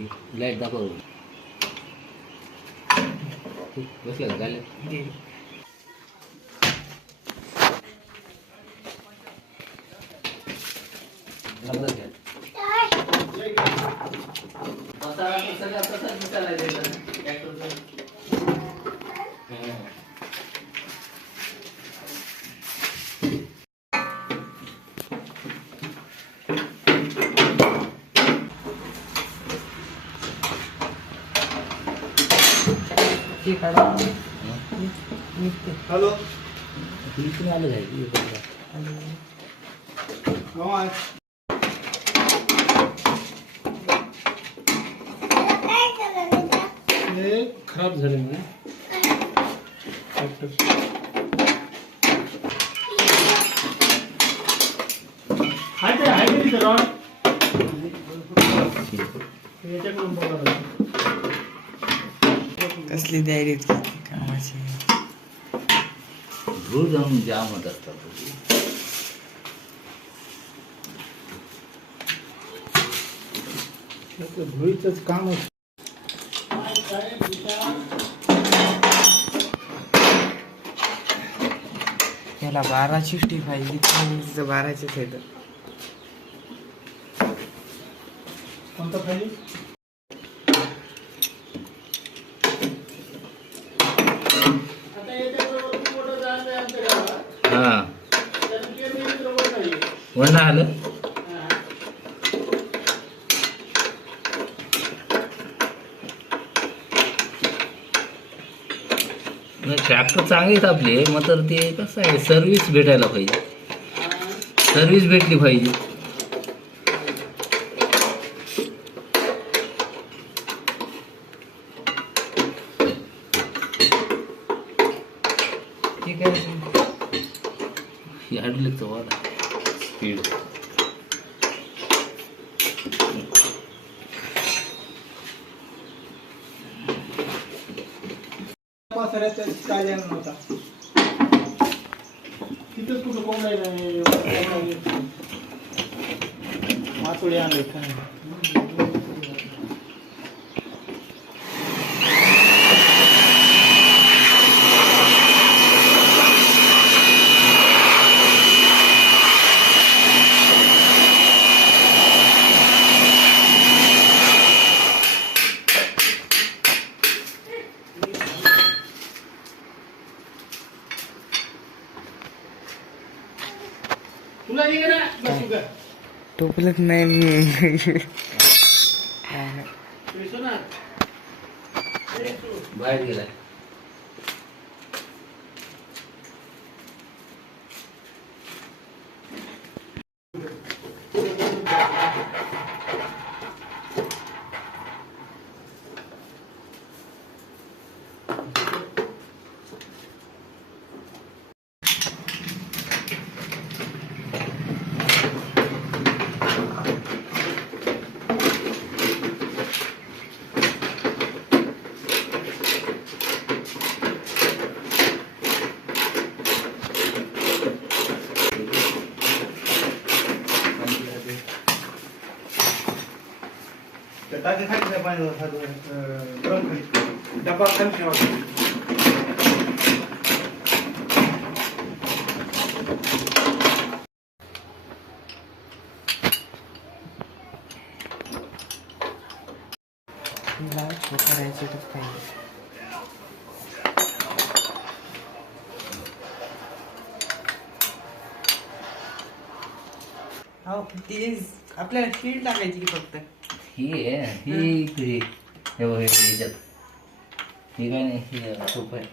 Light दाखव बसलं झालं हॅलो इकडे आलं जाईल खराब झाले ना कसली तयारी कामाची धूळ जाऊन जाम होत असतात धुळीच काम असतं. याला 12 शिफ्टी पाहिजे 12चीच आहे तर कोणतं पाहिजे हां वर्ण आलं ट्रॅक्टर चांगले आहेत आपले मग तर ते कसं आहे सर्व्हिस भेटायला पाहिजे सर्व्हिस भेटली पाहिजे ठीक आहे ही हायड्रोलिकचा वाला स्पीड काय नव्हता तिथंच कुठं कोंबडा मासोळी आणले टोपलंच नाही मी बाहेर गेलाय टाकी खाली पाणी डबा खाली ठेवा करायचं पाहिजे हो ती आपल्याला शीट टाकायची की फक्त ही आहे ही हे बघ ह्याच्यात ही काय नाही ही सोप आहे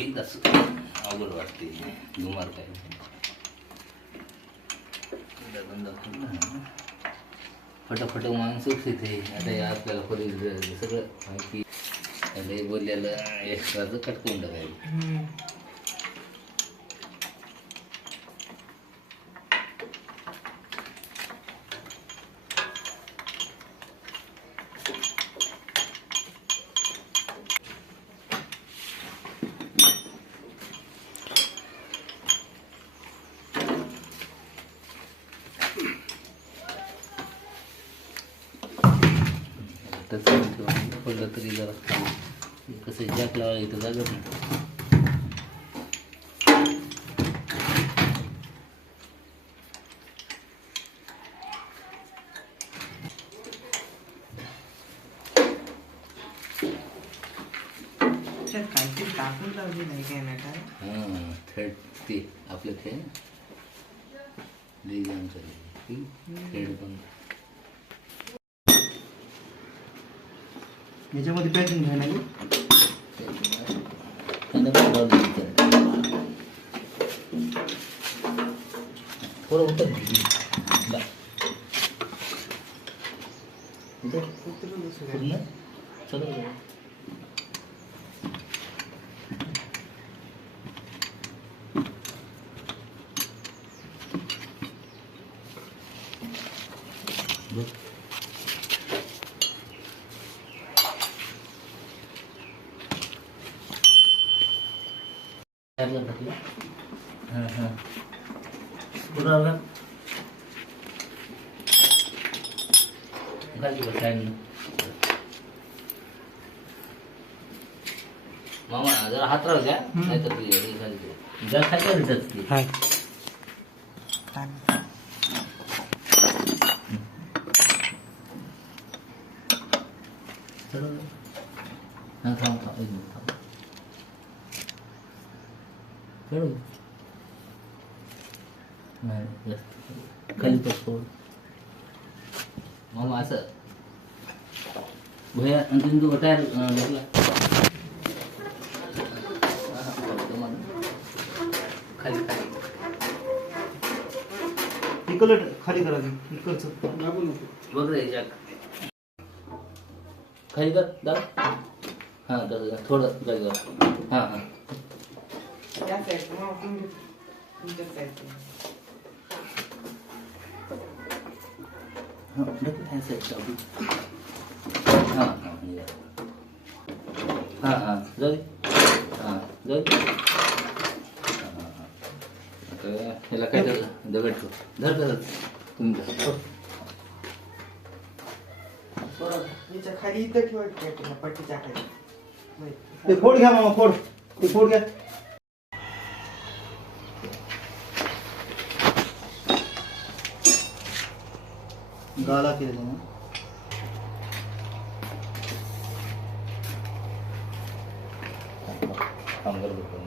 एकदा अवघड वाटते दुमार काय फटाफट माणूस इथे आता आपल्याला परिस सगळं माहिती बोललेलं एक्स्ट्राचं कटकून टाकायचं टचून ठेवून पडलं तरी जरा कसं जॅक लावायला इथं जागत नाही. त्यात काहीतरी टाकून लावली नाही काय ना काय. हां थ्रेड ते आपलं ते डिझाईनचं थ्रेड पण याच्यामध्ये पॅकिंग घ्यायला लागेल. थोडं होतं पूर्ण चला बघ. हां हां पुन्हा मामा जरा हात राहू द्या नाही तर जरा खायचं हाय हां थांब थांब एक मिनिट थांब चढू नाही जास्त खाली तर सोड मामा असं भैया आणखीन तू टायर लागला खाली खाली इकडं खाली करा की इकडचं लागू नको. बघ रे जॅक खाली कर दाब हां कर थोडं खाली कर हां हां त्या साईडला तुमच्या साईडला हां ढकल ह्या साईडचा हां हां हां हां जाऊ हां जाऊ हां हां आता ह्याला काय झालं दगड ठेव धर धर तुम्ही तिच्या खाली इथं ठेवायचं पट्टीच्या खाली. ते फोड घ्या मामा फोड ते फोड घ्या. गाला केलं मग कामगार बघ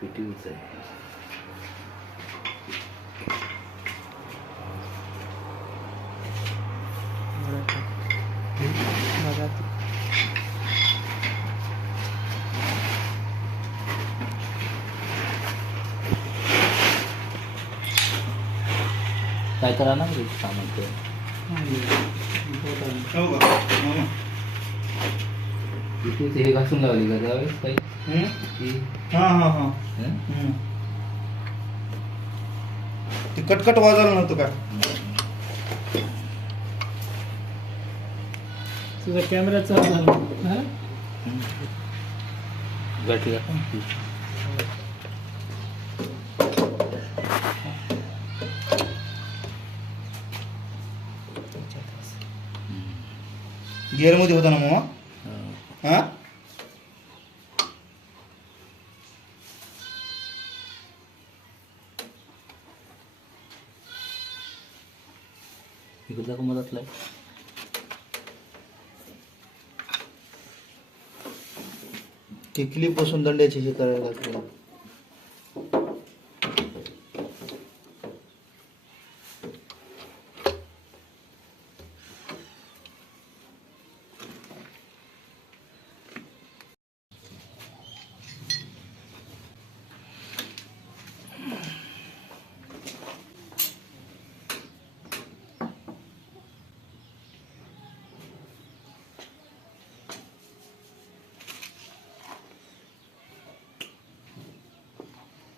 पीटीयूच आहे काय करा ना सामान ते हो का मामा पीटीयूचे हे घासून लावली का त्यावेळेस काही ती हां हां हां हं? ते कटकट वाजायला नव्हतं का. तुझा कॅमेरा चालू झाला हा? बॅटरी का गिअरमध्ये होता ना मामा. हां इकडचा का मधातला आहे ते क्लिप पासून दंड्याची हे करायला लागते.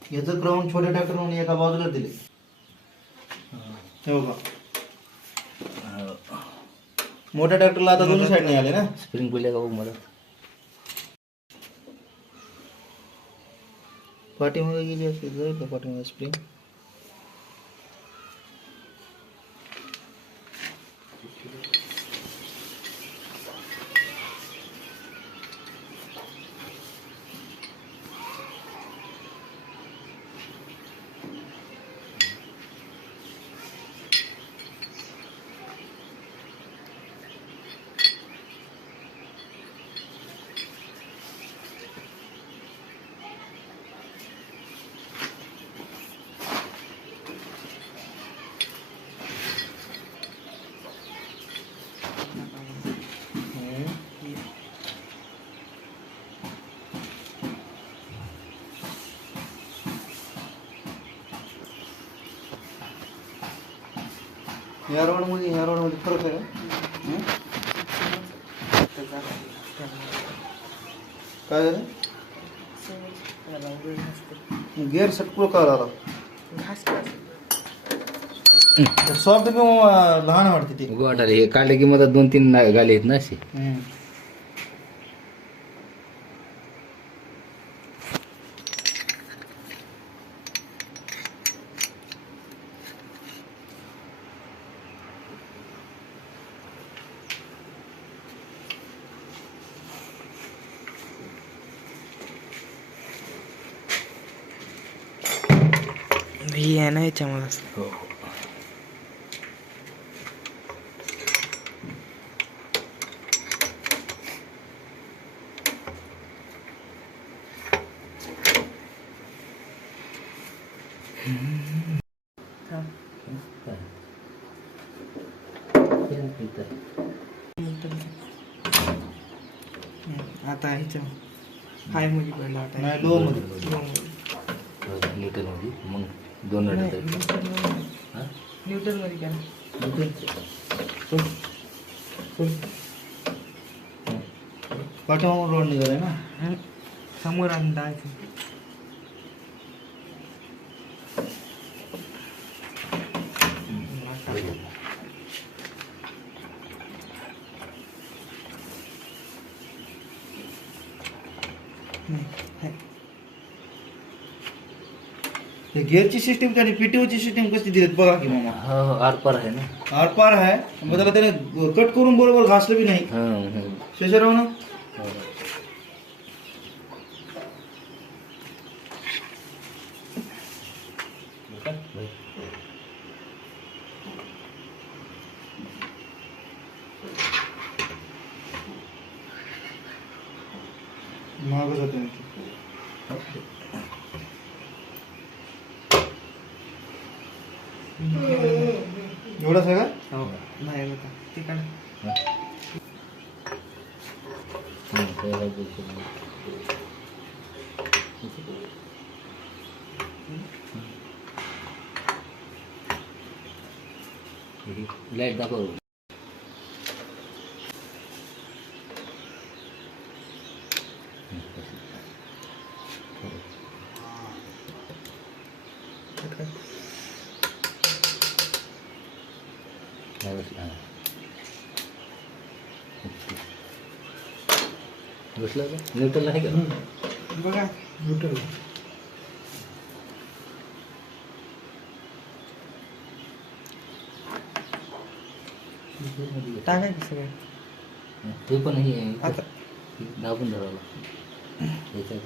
याचं ग्राउंड छोट्या ट्रॅक्टर म्हणून एका बाजूला दिले. हो का मोठ्या ट्रॅक्टरला आता दोन्ही साईडने आले ना. स्प्रिंग पडल्या का बघ मला पाठीमागे गेली असते जाईल का पाठीमागे स्प्रिंग. ह्या रोडमध्ये ह्या रोडमध्ये फरक आहे का? काय झालं गेअर सटकुळ का आला सॉफ्ट किंवा लहान वाटते ती वाटायला हे काढले की मला 2-3 गाले आहेत ना असे. ही आहे ना याच्यामध्ये हो आता ह्याच्या हाय मध्ये पडला आता नाही लो मध्ये न्यूटन मध्ये मग 2 न्यूटन मध्ये काय पाठीमागून रोड निघालाय ना समोर आणता गिअरची सिस्टीम त्याने पीटीओची सिस्टीम कशी दिलीत बघा की मामा. हो आरपार आहे ना. आरपार आहे मग त्याला त्याने कट करून बरोबर घासलं बी नाही शेषराव ना. महाग जाते एवढाच आहे का? हो नाही होता ते काढ लाईट दाखव. बसला का न्यूट्रल आहे का बघा न्यूट्रल टाकाय की सगळं ते पण हे आता दाबून धरावं याच्यात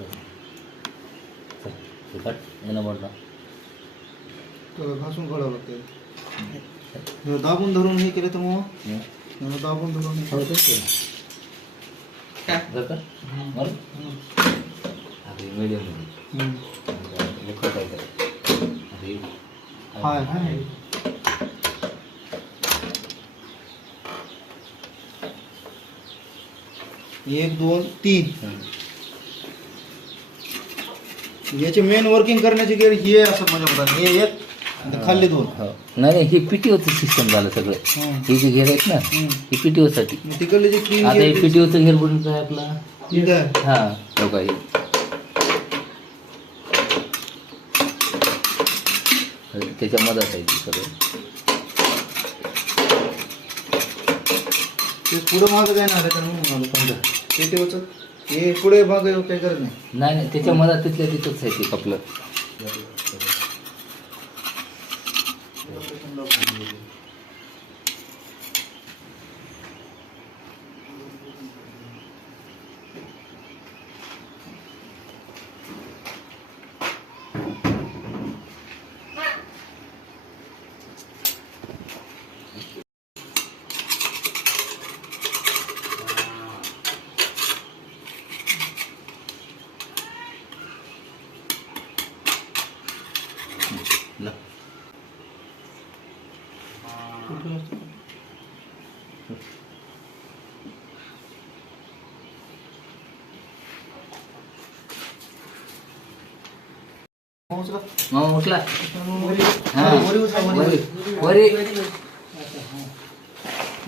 याला म्हटलं घासून काढावं लागतं. दाबून धरून हे केलं तर मग दाबून धरून हे हो तेच काय बरं बरं अरे मीडियममध्ये काय करायचं अरे हाय हाय 1 2 3 याचे मेन वर्किंग करण्याची गेअर हे असं माझ्या मतात हे एक खाल्ले 2 नाही हे पीटीओचं सिस्टम झालं सगळं. हे जे घेर आहेत ना हे पीटीओ साठी. तिकडले जे 3 आता हे पीटीओचं घेर बनवून काय आपला हा तो काही त्याच्या मदत आहे ती सगळं. ते पुढं मागं काय ना समजा पेटीवरचं हे पुढे भाग काही करत नाही. नाही त्याच्या मदत तिथल्या तिथंच आहे ते कपलं. उचला मामा उठला वरी उचला वरी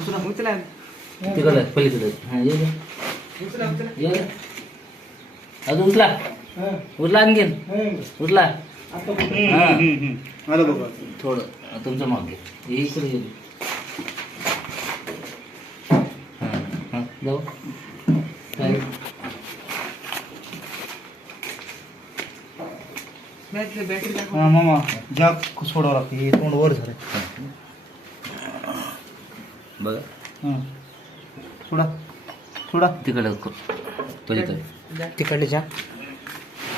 उचला तिकडे पलीकडे हां ये ये. उचला उचला ये अजून उचला उचला आणखीन उचला हां आलं बघा थोडं तुमचं मागे हे इकडे ये हां हां जाऊ काय बॅटरी दाखव. हा मामा जॅक सोडावं लागते हे तोंड वर झालं बघा हां सोडा सोडा तिकडे पलीकडे तिकडले जा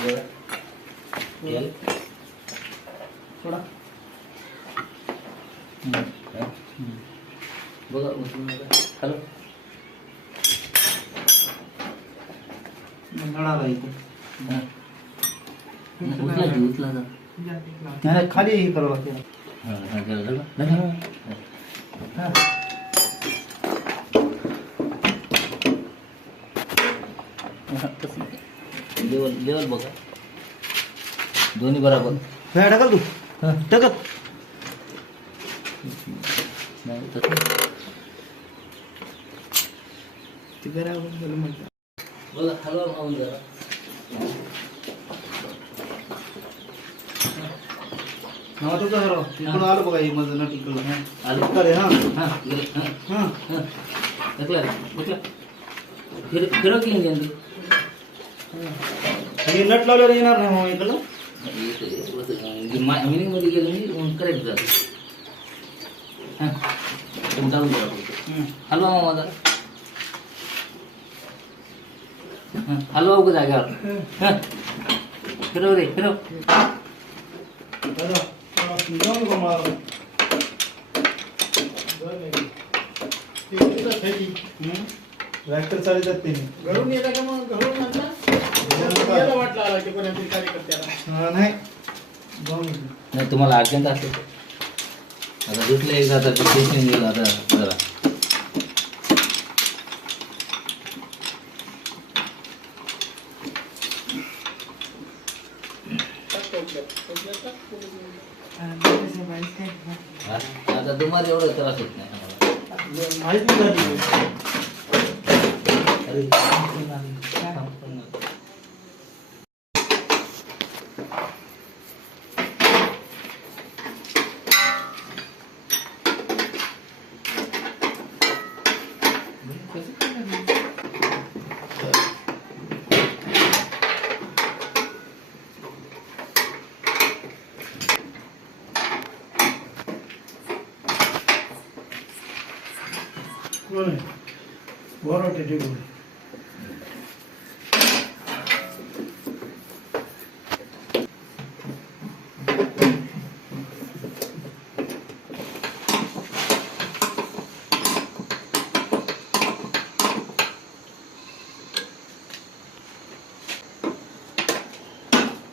बघा ये. सोडा बघा उचलून बघा हॅलो नळाला इथं हां उचला की उचला जा नाही, खाली हे करावं लागते हां हां झालं झालं हां लेवल लेवल बघा दोन्ही बरोबर काय टाकल तू हां टाकत नाही तसं ते बरोबर झालं म्हटलं. बघा हलवा मावून जरा हा तुझं हरव इकडून आलं बघा हे माझं नट इकडून आलं करे हां हां गेलं हां हां हां घेतला घेतला फिरव की इंजन ते हे नट लावल्यावर येणार नाही मामा इकडं मिनिंगमध्ये गेलं मी करेक्ट जातं हां तुम्ही चालून बघा हलवा मामा जरा हां हलवा उगं जाग्यावर हां फिरव रे फिरव दादा जाऊ नका मला ट्रॅक्टर चालतात ते घरून येता का मग घरून म्हटलं याला वाटलं आला की कोणातरी कार्यकर्त्याला नाही जाऊ नका. नाही तुम्हाला अर्जंट असेल आता दुसरं एक जाता स्टेशन गेलं आता जरा आता तुम्हाला एवढं त्रास होत नाही आम्हाला. माहिती झाली अरे कोण आहे बरोबर ठीक आहे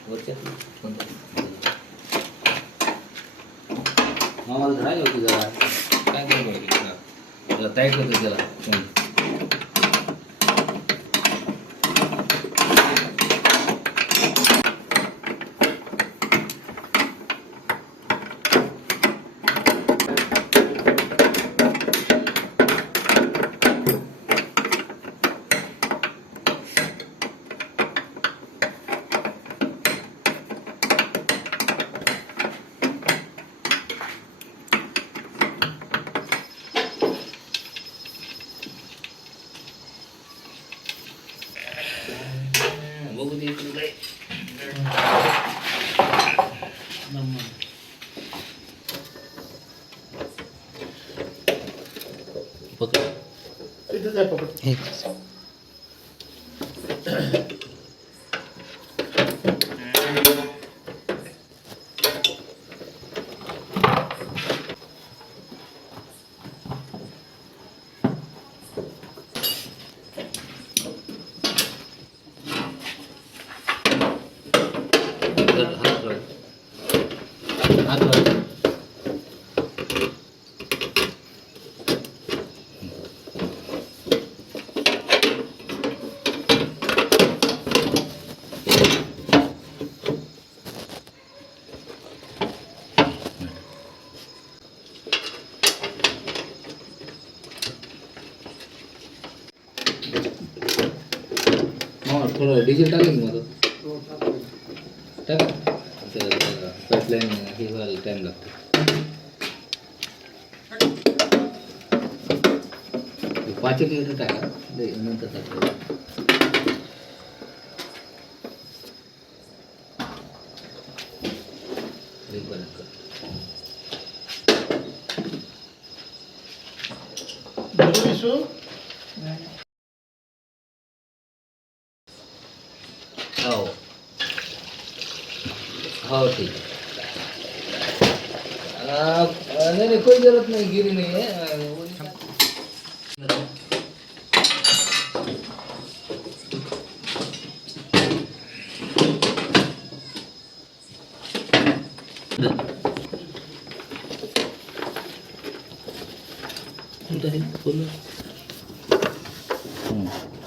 वरच्या मामाला धरायला होती जरा काय करू त्याला टाईट होतं त्याला बघू दे इकडे काय. पकड तिथं जाय पकड हात वर. थोडं डिझेल टाकेल मला टाक पाईपलाईन हे व्हायला टाईम लागतो. पाच एक लिटर टाका नंतर टाका. बरोबर दिसू? हो हो ठीक आहे. नाही कोई जरूरत नाही गिरी नाही आहे.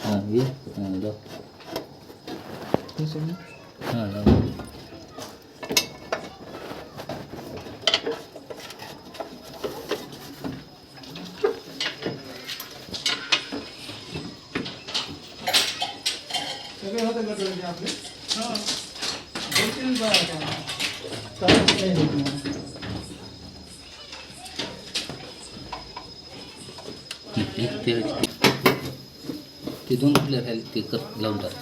हां ये हां जाऊ हां जाऊ. सगळे होते गटोळे आपले. हां. 2-3 बाया. ते दोन प्लेअर आहे ते कर लावून टाक.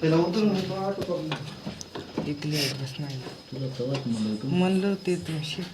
पहिला उतरून इथले बस नाही तुला कवच म्हणलं म्हणलं ते तू शिट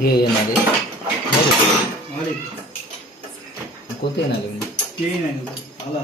हे येणार आहे आले कोणते येणार आहे म्हणजे ते नाही आला.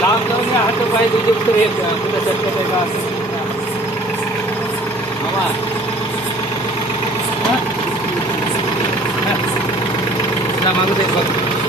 लांब जाऊन हात पाय तुझे कुठे कुठे सरकत आहे का तुला मागू दे बघ